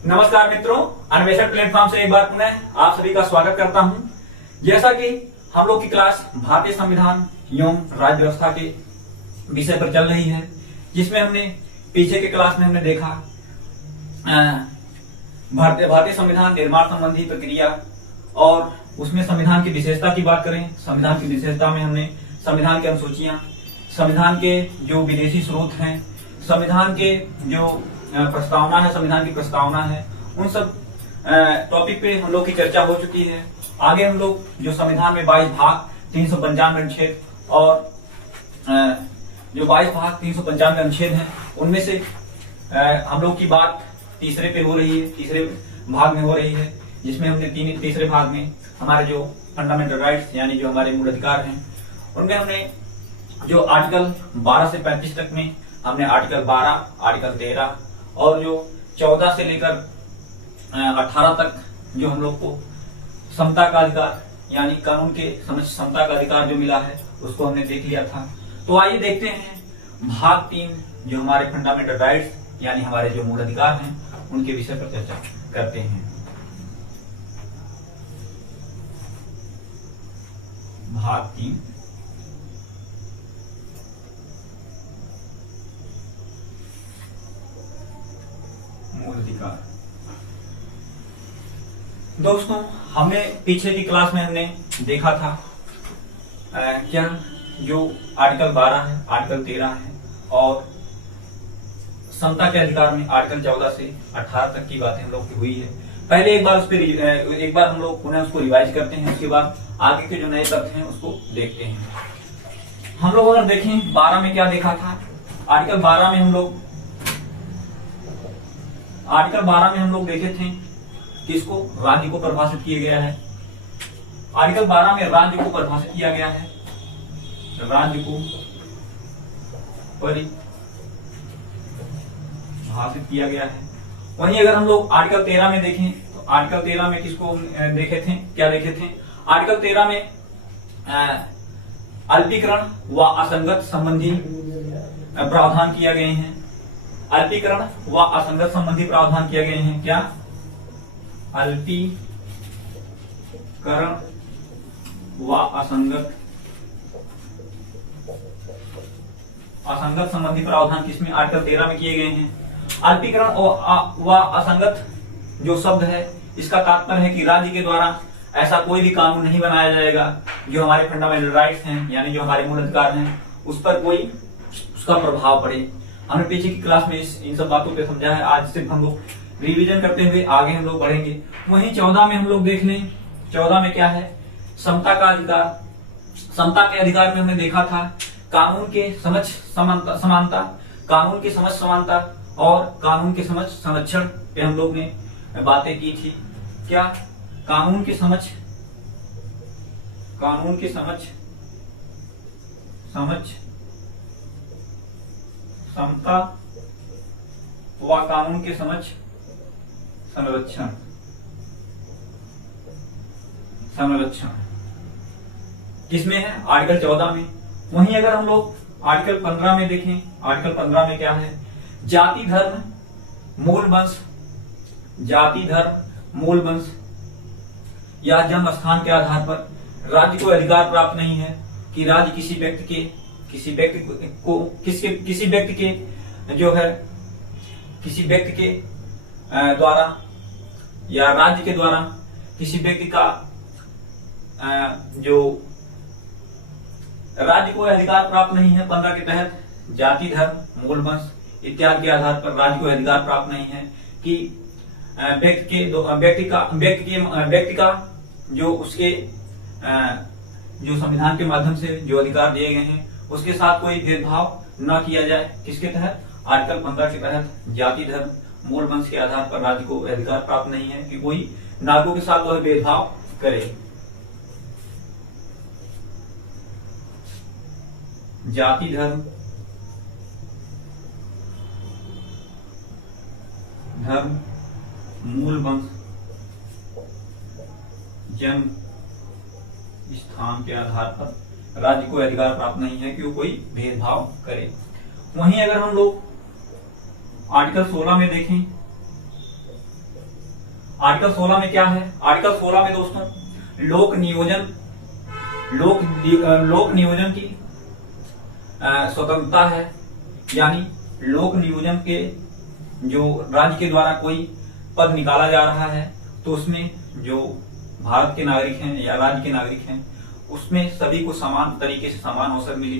नमस्कार मित्रों, अन्वेषण प्लेटफॉर्म से एक बार पुनः आप सभी का स्वागत करता हूं। जैसा कि हम लोग की क्लास भारतीय संविधान एवं राज्य व्यवस्था के विषय पर चल रही है, जिसमें हमने पीछे के क्लास में हमने देखा भारतीय संविधान निर्माण संबंधी प्रक्रिया, और उसमें संविधान की विशेषता की बात करें। संविधान की विशेषता में हमने संविधान की अनुसूचियां, संविधान के जो विदेशी स्रोत हैं, संविधान के जो प्रस्तावना है, संविधान की प्रस्तावना है, उन सब टॉपिक पे हम लोग की चर्चा हो चुकी है। आगे हम लोग जो संविधान में 22 भाग 395 अनुच्छेद और जो 22 भाग 395 अनुच्छेद हैं, उनमें से हम लोग की बात तीसरे पे हो रही है, तीसरे भाग में हो रही है, जिसमें हमने तीसरे भाग में हमारे जो फंडामेंटल राइट्स यानी जो हमारे मूल अधिकार हैं, उनमें हमने जो आर्टिकल 12 से 35 तक में हमने आर्टिकल 12, आर्टिकल 13 और जो 14 से लेकर 18 तक जो हम लोग को समता का अधिकार यानी कानून के समक्ष समता का अधिकार जो मिला है, उसको हमने देख लिया था। तो आइए देखते हैं भाग 3 जो हमारे फंडामेंटल राइट्स यानी हमारे जो मूल अधिकार हैं, उनके विषय पर चर्चा करते हैं। भाग 3 मूल अधिकार। दोस्तों, हमने पीछे की क्लास में हमने देखा था क्या जो आर्टिकल 12 है, आर्टिकल 13 है और समता के अधिकार में आर्टिकल 14 से 18 तक की बातें हम लोग की हुई है। पहले एक बार हम लोग पुनः उसको रिवाइज करते हैं, उसके बाद आगे के जो नए तथ्य हैं उसको देखते हैं। हम लोग अगर देखें 12 में क्या देखा था, आर्टिकल 12 में हम लोग देखे थे कि इसको राज्य को परिभाषित किया गया है। आर्टिकल 12 में राज्य को परिभाषित किया गया है, राज्य को परिभाषित किया गया है। वहीं अगर हम लोग आर्टिकल 13 में देखें तो आर्टिकल 13 में किसको देखे थे, क्या देखे थे? आर्टिकल 13 में अल्पीकरण व असंगत संबंधी प्रावधान किया गए हैं। अल्पीकरण व असंगत संबंधी प्रावधान किए गए हैं। क्या? अल्पीकरण व असंगत संबंधी प्रावधान किसमें? आर्टिकल 13 में किए गए हैं। अल्पीकरण व असंगत जो शब्द है, इसका तात्पर्य है कि राज्य के द्वारा ऐसा कोई भी कानून नहीं बनाया जाएगा जो हमारे फंडामेंटल राइट्स हैं यानी जो हमारे मूल अधिकार हैं, उस पर कोई उसका प्रभाव पड़े। हमने पीछे की क्लास में इन सब बातों पे समझा है। आज सिर्फ हम लोग रिवीजन करते हुए आगे हम लोग बढ़ेंगे। वहीं 14 में हम लोग देख लें, 14 में क्या है? समता का अधिकार। समता के अधिकार में हमने देखा था कानून के समक्ष समानता, कानून की समक्ष समानता और कानून के समक्ष संरक्षण पे हम लोग ने बातें की थी। क्या? कानून के समक्ष समता व कानून के समक्ष संरक्षण किसमें है? आर्टिकल 14 में। वहीं अगर हम लोग आर्टिकल 15 में देखें, आर्टिकल 15 में क्या है? जाति धर्म मूल वंश या जन्म स्थान के आधार पर राज्य को अधिकार प्राप्त नहीं है कि राज्य किसी व्यक्ति के द्वारा या राज्य के द्वारा किसी व्यक्ति का जो राज्य को अधिकार प्राप्त नहीं है। 15 के तहत जाति धर्म मूल वंश इत्यादि के आधार पर राज्य को अधिकार प्राप्त नहीं है कि व्यक्ति का जो उसके जो संविधान के माध्यम से जो अधिकार दिए गए हैं, उसके साथ कोई भेदभाव न किया जाए। किसके तहत? आर्टिकल 15 के तहत जाति धर्म मूल वंश के आधार पर राज्य को अधिकार प्राप्त नहीं है कि कोई नागरिकों के साथ वह भेदभाव करे। जाति धर्म मूल वंश जन्म स्थान के आधार पर राज्य को अधिकार प्राप्त नहीं है कि वो कोई भेदभाव करे। वहीं अगर हम लोग आर्टिकल 16 में देखें आर्टिकल 16 में क्या है? आर्टिकल 16 में दोस्तों लोक नियोजन की स्वतंत्रता है। यानी लोक नियोजन के जो राज्य के द्वारा कोई पद निकाला जा रहा है तो उसमें जो भारत के नागरिक हैं या राज्य के नागरिक हैं उसमें सभी को समान तरीके से समान अवसर मिले।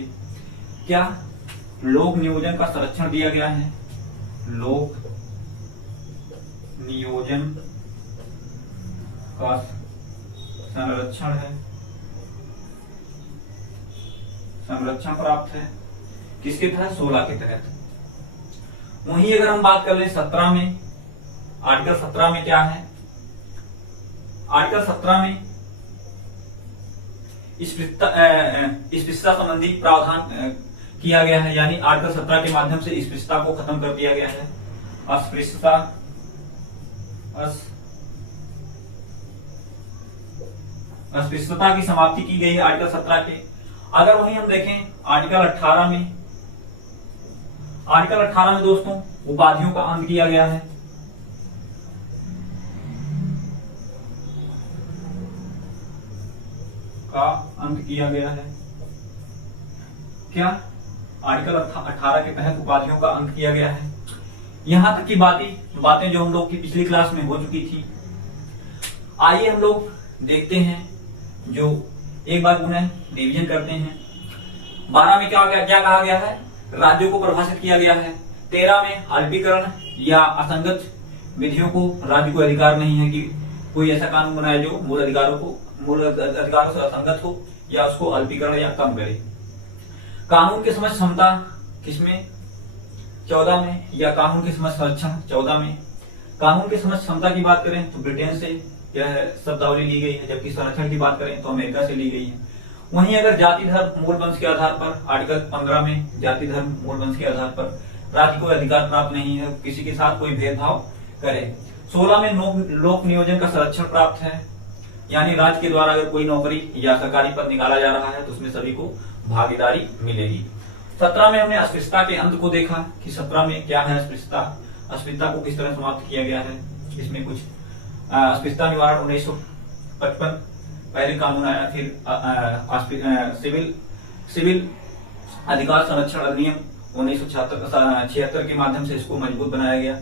क्या लोक नियोजन का संरक्षण दिया गया है? लोक नियोजन का संरक्षण है, संरक्षण प्राप्त है किसके तहत? 16 के तहत। वहीं अगर हम बात कर लें 17 में, आर्टिकल 17 में क्या है? आर्टिकल 17 में स्पृश्यता संबंधी प्रावधान किया गया है। यानी आर्टिकल 17 के माध्यम से स्पृश्यता को खत्म कर दिया गया है। अस्पृश्यता की समाप्ति की गई है आर्टिकल 17 के। अगर वहीं हम देखें आर्टिकल 18 में, आर्टिकल 18 में दोस्तों उपाधियों का अंत किया गया है। का अंत किया गया है। क्या? आर्टिकल 18 के तहत उपाधियों का अंत किया गया है। यहां तक की बातें जो हम लोग की पिछली क्लास में हो चुकी थी। आइए हम लोग देखते हैं, जो एक बार पुनः रिवीजन करते हैं। 12 में क्या कहा गया है? राज्यों को परिभाषित किया गया है। 13 में अल्पीकरण या असंगत विधियों को राज्य को अधिकार नहीं है कि कोई ऐसा कानून बनाए जो मूल अधिकारों से असंगत हो या उसको अल्पीकरण या कम करे। कानून की समझ क्षमता किसमें? 14 में। या कानून की समझ संरक्षण 14 में। कानून की समझ क्षमता की बात करें तो ब्रिटेन से यह शब्दावली ली गई है, जबकि संरक्षण की बात करें तो अमेरिका से ली गई है। वहीं अगर जाति धर्म मूल वंश के आधार पर, आर्टिकल 15 में जाति धर्म मूल वंश के आधार पर राज्य को अधिकार प्राप्त नहीं है किसी के साथ कोई भेदभाव करे। 16 में लोक नियोजन का संरक्षण प्राप्त है। यानी राज्य के द्वारा अगर कोई नौकरी या सरकारी पद निकाला जा रहा है तो उसमें सभी को भागीदारी मिलेगी। 17 में हमने अस्पृश्यता के अंत को देखा कि 17 में क्या है अस्पृश्यता को किस तरह समाप्त किया गया है। इसमें कुछ अस्पृश्यता निवारण 1955 पहले कानून आया, फिर सिविल अधिकार संरक्षण अधिनियम 1976 के माध्यम से इसको मजबूत बनाया गया।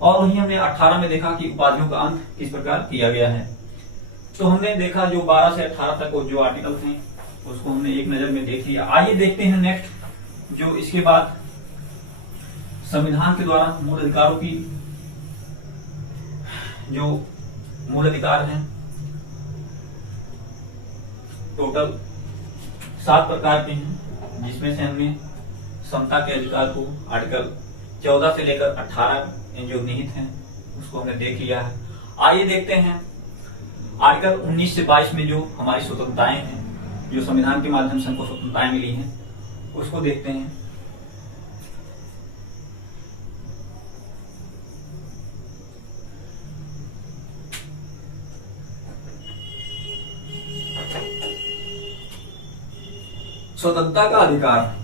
और वहीं हमने 18 में देखा कि उपाधियों का अंत किस प्रकार किया गया है। तो हमने देखा जो 12 से 18 तक जो आर्टिकल थे उसको हमने एक नजर में देख लिया। आइए देखते हैं नेक्स्ट, जो इसके बाद संविधान के द्वारा मूल अधिकारों की जो मूल अधिकार हैं टोटल 7 प्रकार के हैं, जिसमें से हमने समता के अधिकार को आर्टिकल 14 से लेकर 18 जो निहित हैं उसको हमने देख लिया है। आइए देखते हैं आर्टिकल 19 से 22 में जो हमारी स्वतंत्रताएं हैं, जो संविधान के माध्यम से हमको स्वतंत्रताएं मिली हैं, उसको देखते हैं। स्वतंत्रता का अधिकार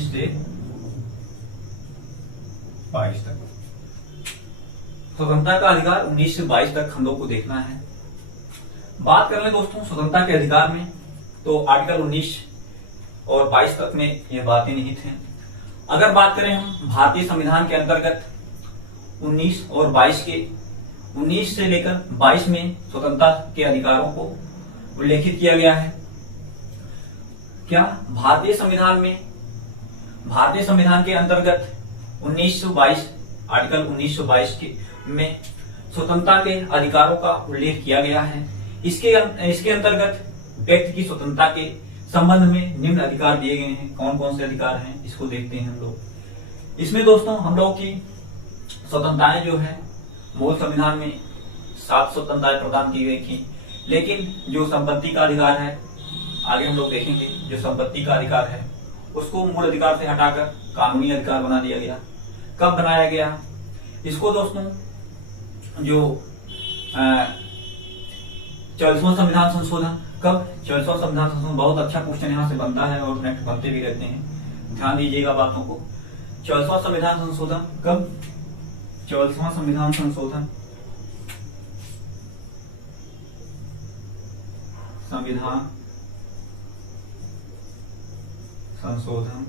से 22 तक, स्वतंत्रता का अधिकार 19 से 22 तक हम लोग को देखना है। बात कर ले दोस्तों स्वतंत्रता के अधिकार में, तो आर्टिकल 19 और 22 तक में यह बातें निहित हैं। अगर बात करें हम भारतीय संविधान के अंतर्गत 19 और 22 के, 19 से लेकर 22 में स्वतंत्रता के अधिकारों को उल्लेखित किया गया है। क्या भारतीय संविधान के अंतर्गत 1922 आर्टिकल 1922 के में स्वतंत्रता के अधिकारों का उल्लेख किया गया है। इसके अंतर्गत व्यक्ति की स्वतंत्रता के संबंध में निम्न अधिकार दिए गए हैं। कौन कौन से अधिकार हैं इसको देखते हैं हम लोग। इसमें दोस्तों हम लोग की स्वतंत्रताएं जो है मूल संविधान में 7 स्वतंत्रताएं प्रदान की गई थी, लेकिन जो संपत्ति का अधिकार है आगे हम लोग देखेंगे, जो संपत्ति का अधिकार है उसको मूल अधिकार से हटाकर कानूनी अधिकार बना दिया गया। कब बनाया गया इसको दोस्तों? जो 44वां संविधान संशोधन कब? 44वां संविधान संशोधन, बहुत अच्छा क्वेश्चन यहाँ से बनता है और नेक्स्ट बनते भी रहते हैं, ध्यान दीजिएगा बातों को। 44वां संविधान संशोधन कब? 44वां संविधान संशोधन संशोधन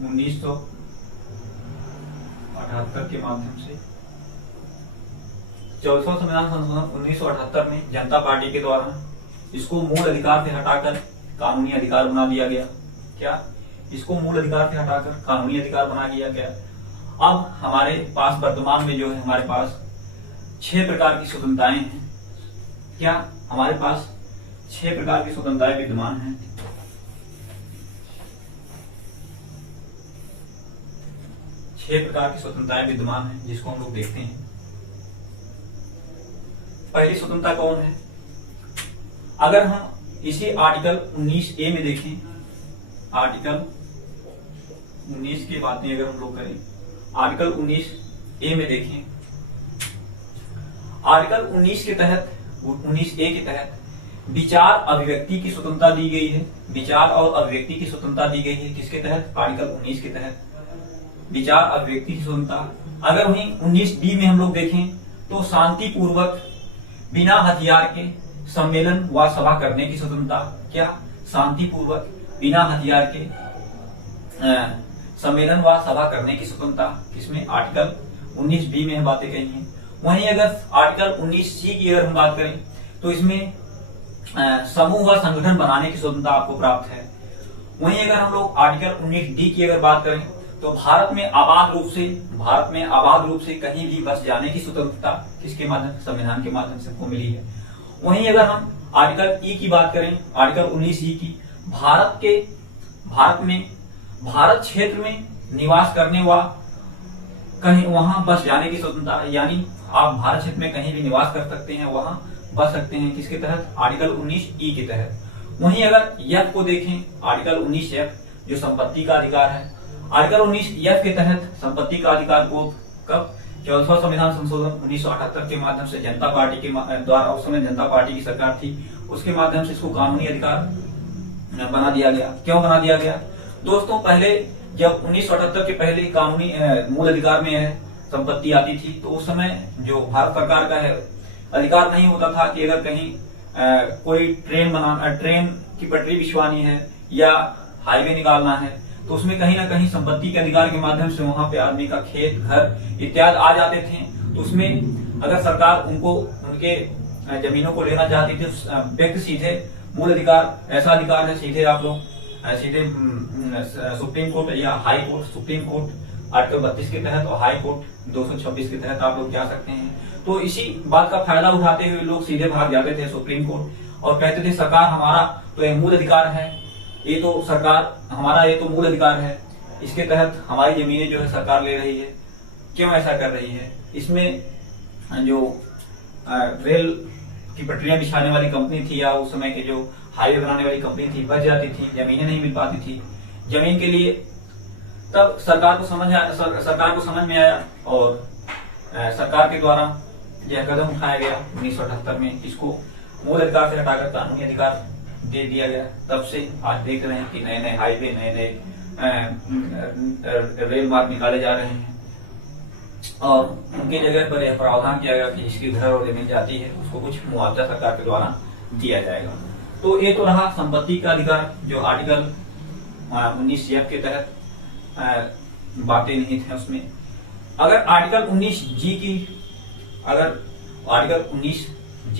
1978 के माध्यम से। 44वां संविधान संशोधन 1978 में जनता पार्टी के द्वारा इसको मूल अधिकार से हटाकर कानूनी अधिकार बना दिया गया। क्या? इसको मूल अधिकार से हटाकर कानूनी अधिकार बना दिया गया। अब हमारे पास वर्तमान में जो है हमारे पास 6 प्रकार की स्वतंत्रताएं हैं। क्या? हमारे पास 6 प्रकार की स्वतंत्रताएं विद्यमान हैं। छह प्रकार की स्वतंत्रताएं विद्यमान हैं जिसको हम लोग देखते हैं। पहली स्वतंत्रता कौन है? अगर हम इसी आर्टिकल 19A में देखें, आर्टिकल 19 की बातें अगर हम लोग करें, आर्टिकल 19A में देखें, आर्टिकल 19 के तहत 19A के तहत विचार अभिव्यक्ति की स्वतंत्रता दी गई है। विचार और अभिव्यक्ति की स्वतंत्रता दी गई है किसके तहत? आर्टिकल 19 के तहत विचार अभिव्यक्ति की स्वतंत्रता। अगर वहीं 19D में हम लोग देखें तो शांतिपूर्वक बिना हथियार के सम्मेलन व सभा करने की स्वतंत्रता। क्या? शांतिपूर्वक बिना हथियार के सम्मेलन व सभा करने की स्वतंत्रता किसमें? आर्टिकल 19B में बातें कही हैं। वहीं अगर आर्टिकल 19C की अगर हम बात करें तो इसमें समूह व संगठन बनाने की स्वतंत्रता आपको प्राप्त है। वहीं अगर हम लोग आर्टिकल 19D की अगर बात करें तो भारत में आबाद रूप से कहीं भी बस जाने की स्वतंत्रता किसके माध्यम से? संविधान के माध्यम से हमको मिली है। वहीं अगर हम आर्टिकल ई की बात करें, आर्टिकल 19E की, भारत क्षेत्र में निवास करने व कहीं वहां बस जाने की स्वतंत्रता, यानी आप भारत क्षेत्र में कहीं भी निवास कर सकते हैं, वहां बस सकते हैं किसके तहत? आर्टिकल 19E के तहत। वहीं अगर F को देखें, आर्टिकल 19F जो संपत्ति का अधिकार है, आर्टिकल 19F के तहत संपत्ति का अधिकार को कब? 44वां संविधान संशोधन 1978 के माध्यम से जनता पार्टी के द्वारा, उस समय जनता पार्टी की सरकार थी, उसके माध्यम से इसको कानूनी अधिकार बना दिया गया। क्यों बना दिया गया? दोस्तों, पहले जब 1978 के पहले कानूनी मूल अधिकार में संपत्ति आती थी तो उस समय जो भारत सरकार का है अधिकार नहीं होता था कि अगर कहीं कोई ट्रेन की पटरी बिछवानी है या हाईवे निकालना है तो उसमें कहीं ना कहीं संपत्ति के अधिकार के माध्यम से वहां पे आदमी का खेत, घर इत्यादि आ जाते थे। तो उसमें अगर सरकार उनको उनके जमीनों को लेना चाहती थी, व्यक्ति सीधे मूल अधिकार, ऐसा अधिकार है सीधे आप लोग सीधे सुप्रीम कोर्ट या high court, supreme court article 32 के तहत और हाई कोर्ट 226 के तहत आप लोग जा सकते हैं। तो इसी बात का फायदा उठाते हुए लोग सीधे भाग जाते थे सुप्रीम कोर्ट और कहते थे सरकार हमारा तो एक मूल अधिकार है, ये तो सरकार हमारा ये तो मूल अधिकार है, इसके तहत हमारी जमीनें जो है सरकार ले रही है, क्यों ऐसा कर रही है? इसमें जो रेल की पटरियां बिछाने वाली कंपनी थी या उस समय के जो हाईवे बनाने वाली कंपनी थी बच जाती थी, जमीनें नहीं मिल पाती थी जमीन के लिए। तब सरकार को समझ में आया और सरकार के द्वारा यह कदम उठाया गया 1978 में, इसको मूल अधिकार से हटाकर कानूनी अधिकार दे दिया गया। तब से आज देख रहे हैं कि नए नए हाईवे, नए नए रेल मार्ग निकाले जा रहे हैं और उनकी जगह पर यह प्रावधान किया गया कि जिसकी घर और जमीन जाती है उसको कुछ मुआवजा सरकार के द्वारा दिया जाएगा। तो ये तो रहा संपत्ति का अधिकार जो आर्टिकल 19F के तहत बातें नहीं थे उसमें। अगर आर्टिकल 19G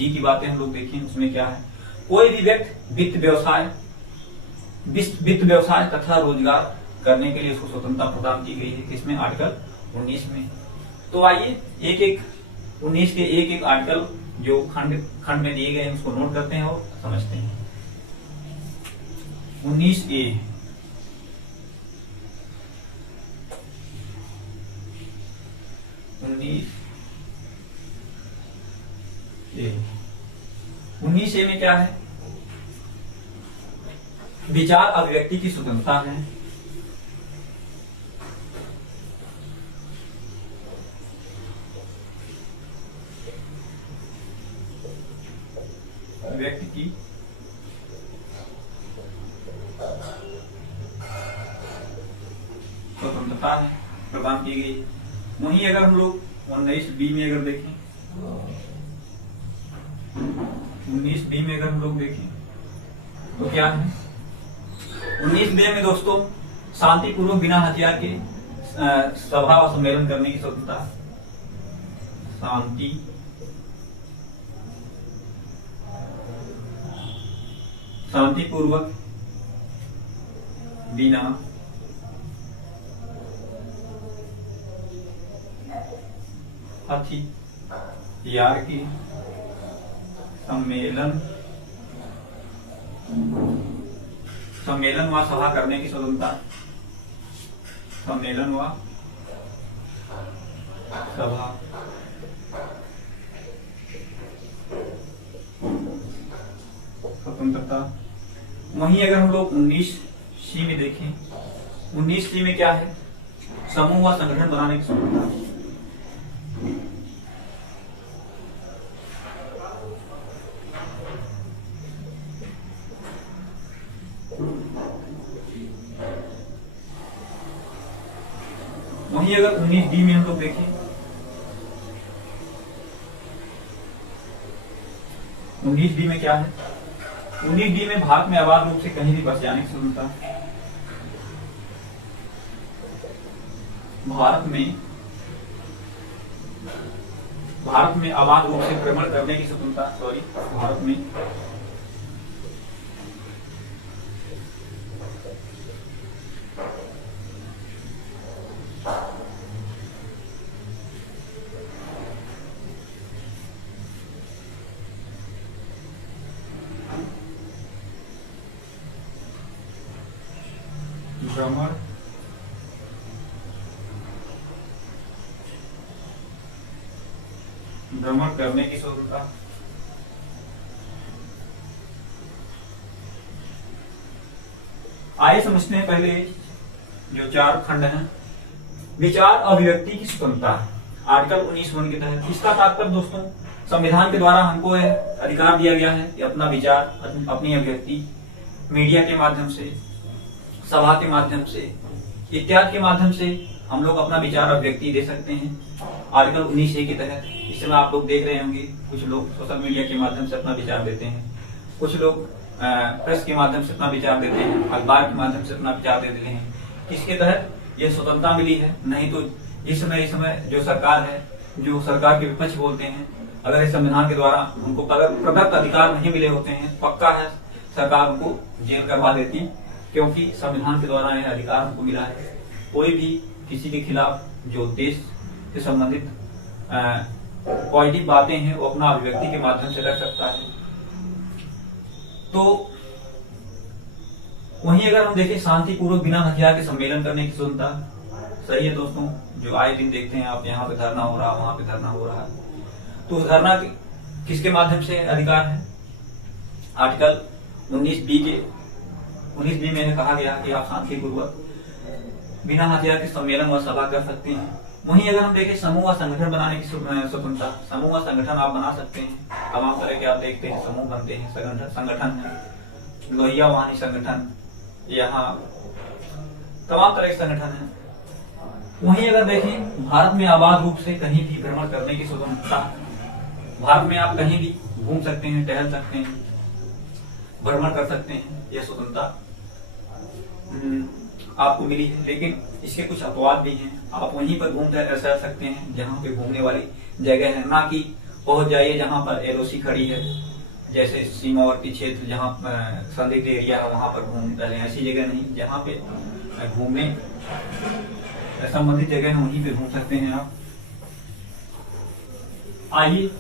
की बातें हम लोग देखें, उसमें क्या है? कोई भी व्यक्ति वित्त व्यवसाय तथा रोजगार करने के लिए उसको स्वतंत्रता प्रदान की गई है। किसमें? आर्टिकल 19 में। तो आइए एक एक 19 के एक एक आर्टिकल जो खंड में दिए गए हैं उसको नोट करते हैं और समझते हैं। 19A 19A में क्या है? विचार अभिव्यक्ति की स्वतंत्रता है। अभिव्यक्ति की स्वतंत्रता है प्रदान की गई। वहीं अगर हम लोग 19B में अगर देखें, 19B में अगर हम लोग देखें तो क्या है? 19B में दोस्तों शांतिपूर्वक बिना हथियार के सभा और सम्मेलन करने की स्वतंत्रता। शांतिपूर्वक बिना हथियार के सम्मेलन व सभा करने की स्वतंत्रता। सम्मेलन व सभा स्वतंत्रता। वहीं अगर हम लोग 19C में देखें, 19C में क्या है? समूह व संगठन बनाने की स्वतंत्रता। वहीं अगर 19D में हम लोग देखें, 19D में क्या है? 19D में भारत में अबाध रूप से कहीं भी बस जाने की स्वतंत्रता। भारत में अबाध रूप से भ्रमण करने की स्वतंत्रता। भारत में भ्रमण करने की स्वतंत्रता। आइए समझते हैं पहले जो 4 खंड हैं। विचार अभिव्यक्ति की स्वतंत्रता, आर्टिकल 19(1) के तहत। इसका तात्पर्य दोस्तों, संविधान के द्वारा हमको अधिकार दिया गया है कि अपना विचार, अपनी अभिव्यक्ति मीडिया के माध्यम से, सभा के माध्यम से, इत्यादि के माध्यम से हम लोग अपना विचार अभिव्यक्ति दे सकते हैं आर्टिकल 19(a) के तहत। इस समय आप लोग देख रहे होंगे, कुछ लोग सोशल मीडिया के माध्यम से अपना विचार देते हैं, कुछ लोग प्रेस के माध्यम से अपना विचार देते हैं, अखबार के माध्यम से अपना विचार दे देते हैं। किसके तहत ये स्वतंत्रता मिली है? नहीं तो इस समय जो सरकार है, जो सरकार के विपक्ष बोलते हैं, अगर इस संविधान के द्वारा उनको प्रदत्त अधिकार नहीं मिले होते हैं, पक्का है सरकार उनको जेल करवा देती, क्योंकि संविधान के द्वारा यह अधिकार हमको मिला है। कोई भी किसी के खिलाफ जो देश से संबंधित पॉजिटिव बातें हैं वो अपना अभिव्यक्ति के माध्यम से कर सकता है। तो वहीं अगर हम देखें, शांतिपूर्वक बिना हथियार के सम्मेलन करने की स्वतंत्रता। सही है दोस्तों, जो आए दिन देखते हैं आप, यहाँ पे धरना हो रहा, वहां पे धरना हो रहा है, तो धरना किसके माध्यम से अधिकार है? आर्टिकल 19B में कहा गया कि आप शांतिपूर्वक बिना हथियार के सम्मेलन व सभा कर सकते हैं। वहीं अगर हम देखें, समूह व संगठन बनाने की स्वतंत्रता। समूह व संगठन आप बना सकते हैं, तमाम तरह के आप देखते हैं समूह बनते हैं, संगठन है, लोहिया वाहिनी संगठन, यहाँ तमाम तरह के संगठन है। वहीं अगर देखें, भारत में आबाद रूप से कहीं भी भ्रमण करने की स्वतंत्रता। भारत में आप कहीं भी घूम सकते हैं, टहल सकते हैं, भ्रमण कर सकते हैं, यह स्वतंत्रता आपको मिली है। लेकिन इसके कुछ अपवाद भी हैं। आप वहीं पर घूम टहल सकते हैं जहाँ पे घूमने वाली जगह है, ना कि पहुंच जाइए जहाँ पर LOC खड़ी है, जैसे सीमावर्ती क्षेत्र जहाँ संदिग्ध एरिया है वहां पर घूम टहले। ऐसी जगह नहीं, जहाँ पे घूमने संबंधित जगह है वहीं पे घूम सकते हैं आप। आइए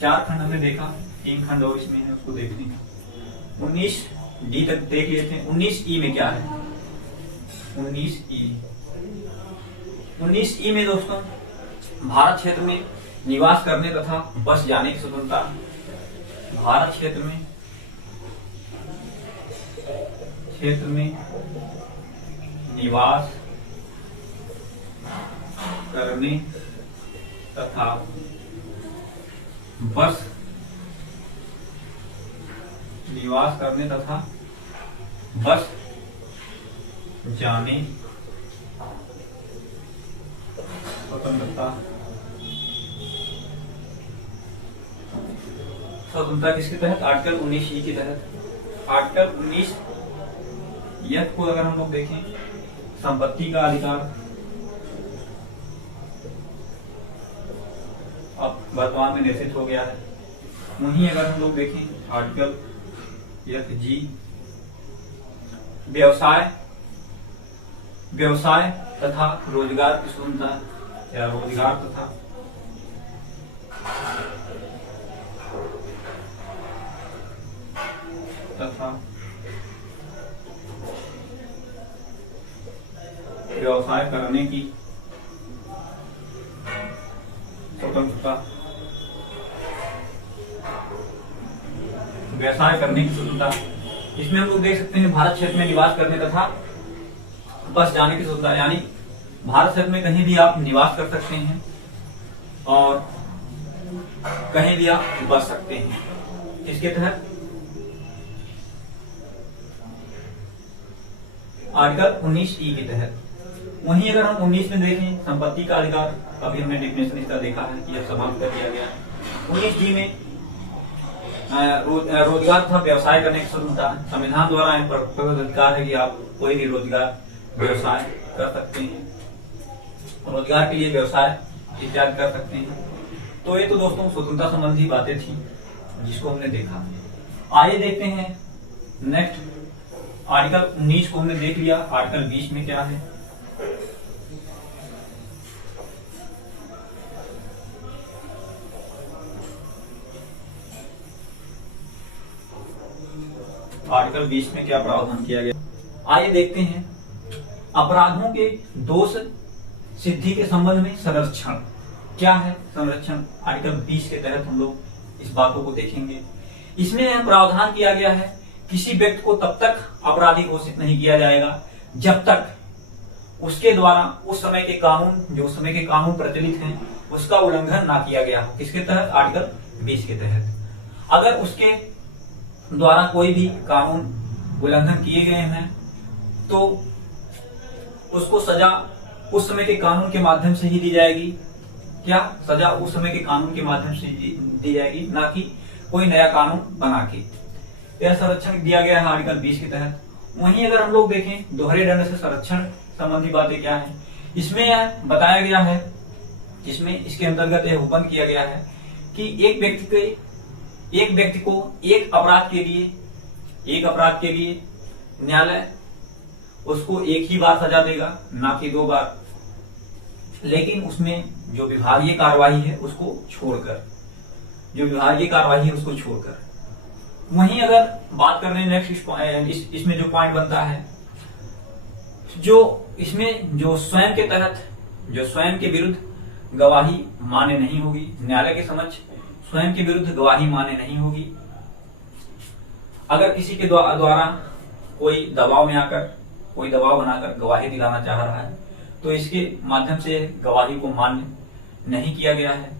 4 खंड हमने देखा, 3 खंड और इसमें है, उसको देखते हैं। 19D तक देख लेते हैं। 19E में क्या है? 19E में दोस्तों, भारत क्षेत्र में निवास करने तथा बस जाने की स्वतंत्रता। भारत क्षेत्र में निवास करने तथा बस निवास करने तथा बस जाने स्वतंत्रता। स्वतंत्रता किसके तहत? आर्टिकल 19 के तहत। आर्टिकल 19 को अगर हम लोग देखें, संपत्ति का अधिकार, अब वर्तमान में निश्चित हो गया है। वहीं अगर हम लोग देखें आर्टिकल G, व्यवसाय तथा रोजगार की स्वतंत्रता या रोजगार तथा व्यवसाय करने की स्वतंत्रता। व्यवसाय करने की स्वतंत्रता, इसमें हम लोग देख सकते हैं भारत क्षेत्र में निवास करने तथा बस जाने की स्वतंत्रता, यानी भारत क्षेत्र में कहीं भी आप निवास कर सकते हैं और कहीं भी आप बस सकते हैं। इसके तहत आर्टिकल 19 के तहत। वहीं अगर हम 19 में देखें संपत्ति का अधिकार, अभी हमने डिफिनेशन इसका देखा है कि यह समाप्त कर दिया गया है। 19 में रोजगार तथा व्यवसाय करने की स्वतंत्रता, संविधान द्वारा अधिकार है कि आप कोई भी रोजगार व्यवसाय कर सकते हैं, रोजगार के लिए व्यवसाय इत्यादि कर सकते हैं। तो ये तो दोस्तों स्वतंत्रता संबंधी बातें थी जिसको हमने देखा। आइए देखते हैं नेक्स्ट। आर्टिकल 19 को हमने देख लिया, आर्टिकल 20 में क्या है। आर्टिकल 20 में क्या प्रावधान किया गया, आइए देखते हैं। अपराधों के दोष सिद्धि के संबंध में संरक्षण क्या है। संरक्षण आर्टिकल 20 के तहत हम लोग इस बातों को देखेंगे। इसमें यह प्रावधान किया गया है, किसी व्यक्ति को तब तक अपराधी घोषित नहीं किया जाएगा जब तक उसके द्वारा उस समय के कानून, जो उस समय के कानून प्रचलित हैं, उसका उल्लंघन ना किया गया हो। किसके तहत? आर्टिकल 20 के तहत। अगर उसके द्वारा कोई भी कानून उल्लंघन किए गए हैं तो उसको सजा उस समय के कानून के माध्यम से ही दी जाएगी। क्या? सजा उस समय के कानून के माध्यम से दी जाएगी, ना कि कोई नया कानून बना के। यह संरक्षण दिया गया है आर्टिकल 20 के तहत। वहीं अगर हम लोग देखें दोहरे दंड से संरक्षण संबंधी बातें क्या है, इसमें यह बताया गया है, इसमें इसके अंतर्गत यह हुक्म किया गया है कि एक व्यक्ति को एक अपराध के लिए न्यायालय उसको एक ही बार सजा देगा, ना कि 2 बार, लेकिन उसमें जो विभागीय कार्रवाई है उसको छोड़कर, वहीं अगर बात करने नेक्स्ट इसमें जो पॉइंट बनता है, जो इसमें जो स्वयं के विरुद्ध गवाही मान्य नहीं होगी, न्यायालय के समक्ष स्वयं के विरुद्ध गवाही मान्य नहीं होगी। अगर किसी के द्वारा कोई दबाव बनाकर गवाही दिलाना चाह रहा है तो इसके माध्यम से गवाही को मान्य नहीं किया गया है।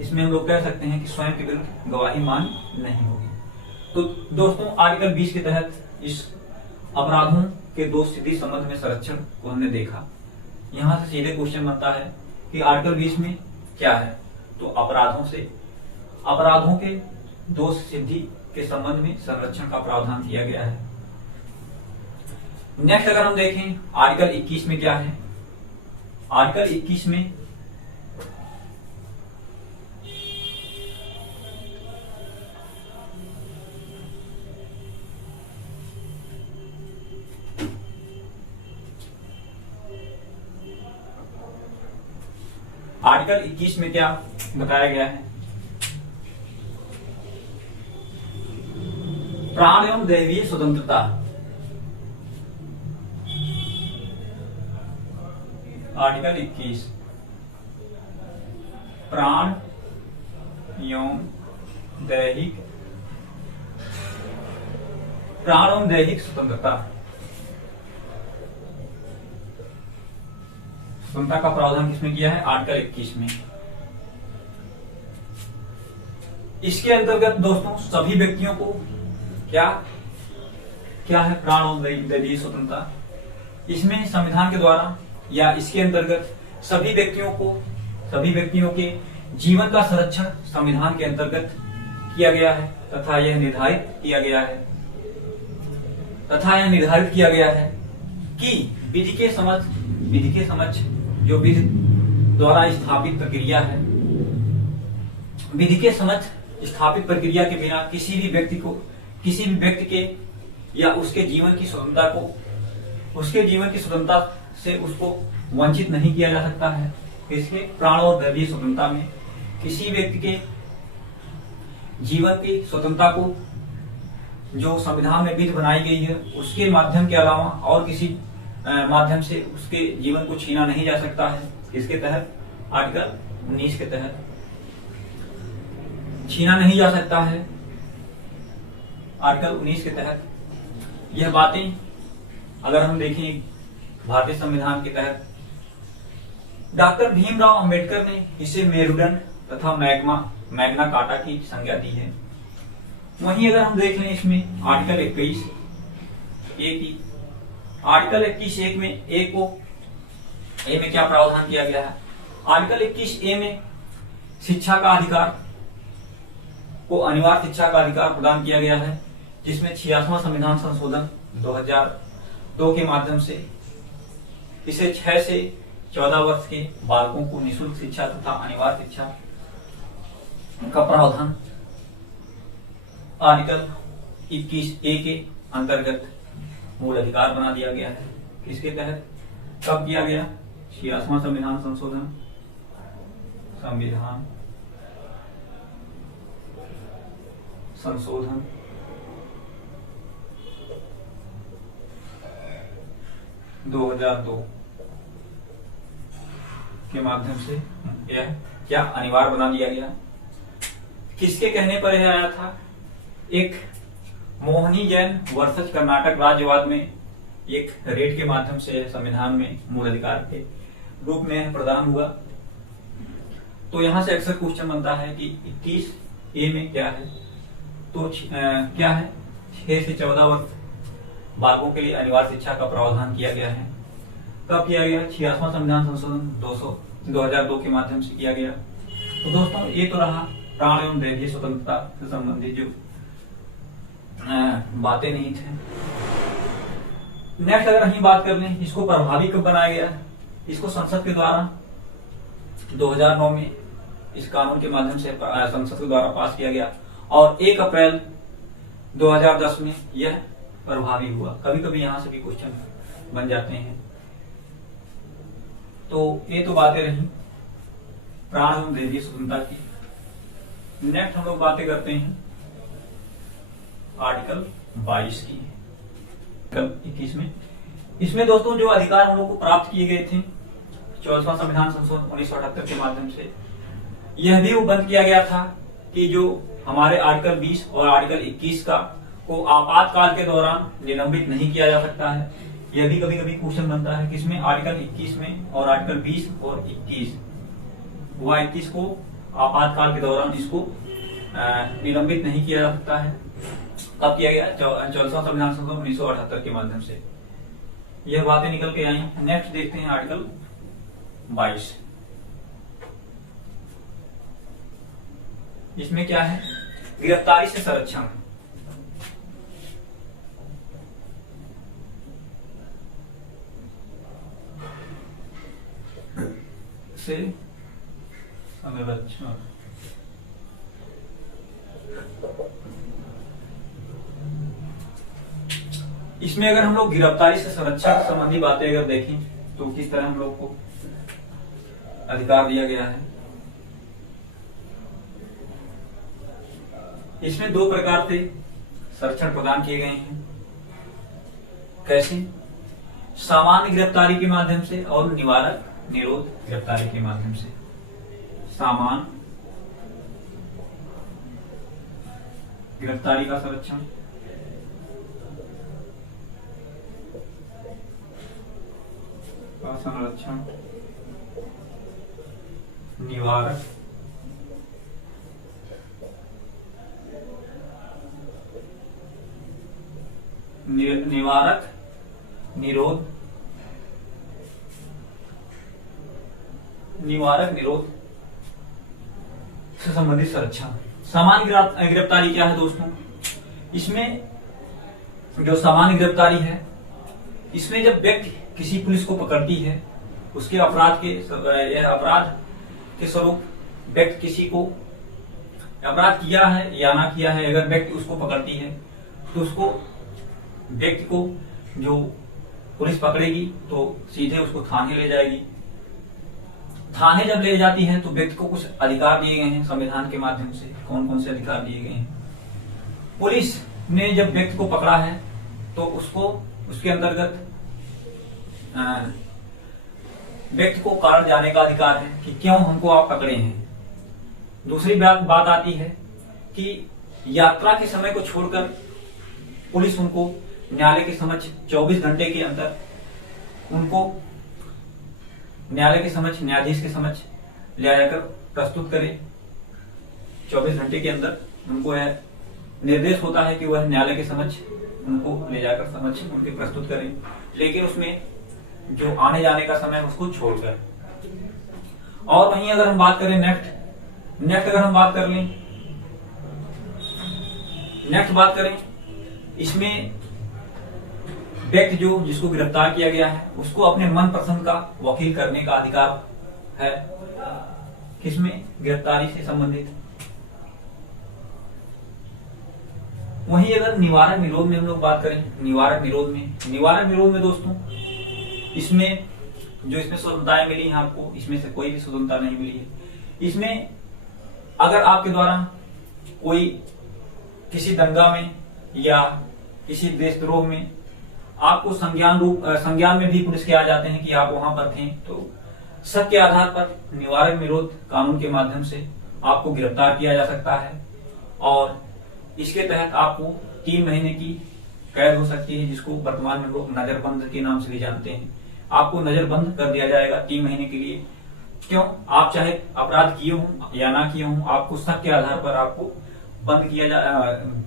इसमें हम लोग कह सकते हैं कि स्वयं के विरुद्ध गवाही मान्य नहीं होगी। तो दोस्तों आर्टिकल 20 के तहत इस अपराधों के दोष सिद्धि संबंध में संरक्षण को हमने देखा। यहाँ से सीधे क्वेश्चन बनता है कि आर्टिकल 20 में क्या है, तो अपराधों के दोष सिद्धि के संबंध में संरक्षण का प्रावधान किया गया है। नेक्स्ट अगर हम देखें आर्टिकल 21 में क्या है, आर्टिकल 21 में क्या बताया गया है, प्राण एवं दैवीय स्वतंत्रता। आर्टिकल 21 प्राण एवं दैहिक स्वतंत्रता का प्रावधान किसमें किया है? आर्टिकल 21 में। इसके अंतर्गत दोस्तों सभी व्यक्तियों को क्या क्या है प्राण और दैवीय स्वतंत्रता। इसमें संविधान के द्वारा या इसके अंतर्गत सभी व्यक्तियों के जीवन का संरक्षण संविधान के अंतर्गत किया गया है तथा यह निर्धारित किया गया है कि विधि के समक्ष जो विधि द्वारा स्थापित प्रक्रिया है, विधि के समक्ष स्थापित प्रक्रिया के बिना किसी भी व्यक्ति के या उसके जीवन की स्वतंत्रता से उसको वंचित नहीं किया जा सकता है। इसके प्राण और दैवीय स्वतंत्रता में किसी व्यक्ति के जीवन की स्वतंत्रता को जो संविधान में विधि बनाई गई है उसके माध्यम के अलावा और किसी माध्यम से उसके जीवन को छीना नहीं जा सकता है। इसके तहत आर्टिकल 19 के तहत छीना नहीं जा सकता है। आर्टिकल 19 के तहत यह बातें अगर हम देखें भारतीय संविधान के तहत डॉक्टर भीमराव अंबेडकर ने इसे मेरुदंड तथा मैग्ना कार्टा की संज्ञा दी है। वहीं अगर हम देख लें इसमें आर्टिकल 21 ए की आर्टिकल 21 में ए में क्या प्रावधान किया गया है। आर्टिकल 21 ए में शिक्षा का अधिकार को अनिवार्य शिक्षा का अधिकार प्रदान किया गया है, जिसमें 66वां संविधान संशोधन 2002 के माध्यम से इसे 6 से 14 वर्ष के बालकों को निःशुल्क शिक्षा तथा अनिवार्य शिक्षा का प्रावधान आर्टिकल 21 ए के अंतर्गत मूल अधिकार बना दिया गया है। किसके तहत कब किया गया? 66वां संविधान संशोधन 2002 के माध्यम से यह क्या अनिवार्य बना दिया गया। किसके कहने पर यह आया था? एक मोहनी जैन वर्सेस कर्नाटक राज्यवाद में एक रेट के माध्यम से संविधान में मूल अधिकार के रूप में प्रदान हुआ। तो यहां से अक्सर क्वेश्चन बनता है कि 21 ए में क्या है, तो क्या है 6 से 14 वर्ष बालकों के लिए अनिवार्य शिक्षा का प्रावधान किया गया है। कब किया गया? 66वां संविधान संशोधन 2002 के माध्यम से किया गया। तो दोस्तों ये तो रहा प्राण एवं दैवीय स्वतंत्रता से संबंधित जो बातें नहीं थे। नेक्स्ट अगर हम बात कर लें इसको प्रभावी कब बनाया गया, इसको संसद के द्वारा 2009 में इस कानून के माध्यम से संसद के द्वारा पास किया गया और 1 अप्रैल 2010 में यह प्रभावी हुआ। कभी कभी यहां से भी क्वेश्चन बन जाते हैं। तो ये तो बातें रही प्राण एवं दैवीय स्वतंत्रता की। नेक्स्ट हम लोग बातें करते हैं आर्टिकल 22 की। आर्टिकल 21 में इसमें दोस्तों जो अधिकार हम लोग को प्राप्त किए गए थे 14वां संविधान संशोधन 1978 के माध्यम से, यह भी बंद किया गया था कि जो हमारे आर्टिकल 20 और आर्टिकल 21 का को आपातकाल के दौरान निलंबित नहीं किया जा सकता है। यह भी कभी कभी क्वेश्चन बनता है किसमें? आर्टिकल 21 में और आर्टिकल 20 और 21 हुआ 21 को आपातकाल के दौरान इसको निलंबित नहीं किया जा सकता है। कब किया गया? 14वां संविधान संशोधन 1978 के माध्यम से यह बातें निकल के आई। नेक्स्ट देखते हैं आर्टिकल 22। इसमें क्या है? गिरफ्तारी से संरक्षण। से संरक्षण इसमें अगर हम लोग गिरफ्तारी से संरक्षण संबंधी बातें अगर देखें तो किस तरह हम लोग को अधिकार दिया गया है। इसमें 2 प्रकार से संरक्षण प्रदान किए गए हैं। कैसे? सामान्य गिरफ्तारी के माध्यम से और निवारक निरोध गिरफ्तारी के माध्यम से। सामान्य गिरफ्तारी का संरक्षण, निवारक निवारक निरोध से संबंधित संरक्षण। सामान्य गिरफ्तारी क्या है दोस्तों? इसमें जो सामान्य गिरफ्तारी है, इसमें जब व्यक्ति किसी पुलिस को पकड़ती है, उसके अपराध के स्वरूप व्यक्ति किसी को अपराध किया है या ना किया है, अगर व्यक्ति उसको पकड़ती है तो उसको व्यक्ति को जो पुलिस पकड़ेगी तो सीधे उसको थाने ले जाएगी। थाने जब ले जाती है तो व्यक्ति को कुछ अधिकार दिए गए हैं संविधान के माध्यम से। कौन कौन से अधिकार दिए गए हैं? पुलिस ने जब व्यक्ति को पकड़ा है तो उसको उसके अंतर्गत व्यक्ति को कारण जानने का अधिकार है कि क्यों हमको आप पकड़े हैं। दूसरी बात आती है कि यात्रा के समय को छोड़कर पुलिस उनको न्यायालय के समक्ष 24 घंटे के अंदर उनको न्यायालय के समक्ष, न्यायाधीश के समक्ष ले जाकर प्रस्तुत करे। 24 घंटे के अंदर उनको यह निर्देश होता है कि वह न्यायालय के समक्ष उनको ले जाकर समक्ष उनके प्रस्तुत करें, लेकिन उसमें जो आने जाने का समय है उसको छोड़कर। और वहीं अगर हम बात करें नेक्स्ट अगर हम बात करें इसमें व्यक्ति जो जिसको गिरफ्तार किया गया है उसको अपने मन पसंद का वकील करने का अधिकार है। किसमें? गिरफ्तारी से संबंधित। वहीं अगर निवारक निरोध में हम लोग बात करें, निवारक निरोध में दोस्तों इसमें स्वतंत्रताएं मिली हैं आपको, इसमें से कोई भी स्वतंत्रता नहीं मिली है। इसमें अगर आपके द्वारा कोई किसी दंगा में या किसी देशद्रोह में आपको संज्ञान में भी पुलिस के आ जाते हैं कि आप वहां पर थे, तो शक के आधार पर निवारक निरोध कानून के माध्यम से आपको गिरफ्तार किया जा सकता है और इसके तहत आपको 3 महीने की कैद हो सकती है, जिसको वर्तमान में लोग नजरबंद के नाम से भी जानते हैं। आपको नजरबंद कर दिया जाएगा 3 महीने के लिए। क्यों? आप चाहे अपराध किए हों या ना किए हों, आपको शक के आधार पर आपको बंद किया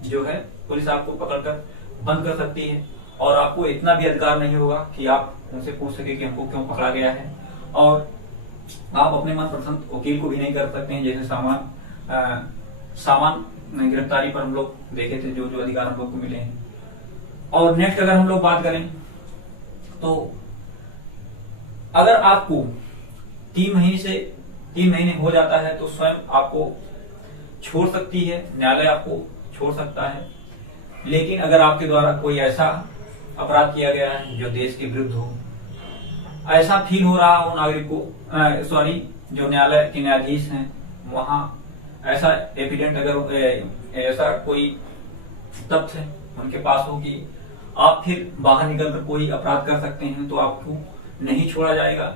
जो है पुलिस आपको पकड़कर बंद कर सकती है और आपको इतना भी अधिकार नहीं होगा कि आप उनसे पूछ सके कि हमको क्यों पकड़ा गया है। और आप अपने मनपसंद वकील को भी नहीं कर सकते हैं, जैसे सामान्य गिरफ्तारी पर हम लोग देखे थे जो अधिकार हम लोग को मिले हैं। और नेक्स्ट अगर हम लोग बात करें तो अगर आपको 3 महीने हो जाता है तो स्वयं आपको छोड़ सकती है, न्यायालय आपको छोड़ सकता है। लेकिन अगर आपके द्वारा कोई ऐसा अपराध किया गया है जो देश के विरुद्ध हो, ऐसा फील हो रहा हो नागरिक को, जो न्यायालय के न्यायाधीश हैं वहां ऐसा एविडेंट अगर ऐसा कोई तथ्य उनके पास हो कि आप फिर बाहर निकलकर कोई अपराध कर सकते हैं, तो आपको नहीं छोड़ा जाएगा।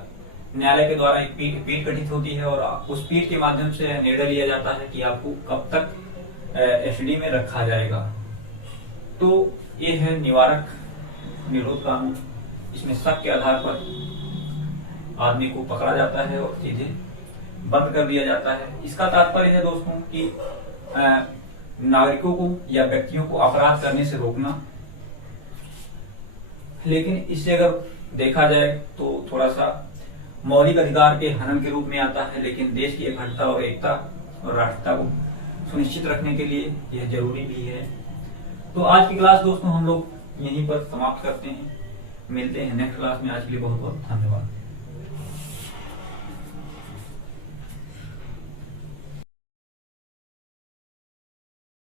न्यायालय के द्वारा एक पीठ गठित होती है और उस पीठ के माध्यम से निर्णय लिया जाता है कि आपको कब तक एसडी में रखा जाएगा। तो ये है निवारक निरोध कानून। इसमें शक के आधार पर आदमी को पकड़ा जाता है और सीधे बंद कर दिया जाता है। इसका तात्पर्य है दोस्तों कि नागरिकों को या व्यक्तियों को अपराध करने से रोकना। लेकिन इससे अगर देखा जाए तो थोड़ा सा मौलिक अधिकार के हनन के रूप में आता है, लेकिन देश की अखंडता और एकता और राष्ट्रता को सुनिश्चित रखने के लिए यह जरूरी भी है। तो आज की क्लास दोस्तों हम लोग यहीं पर समाप्त करते हैं। मिलते हैं नेक्स्ट क्लास में। आज के लिए बहुत बहुत धन्यवाद।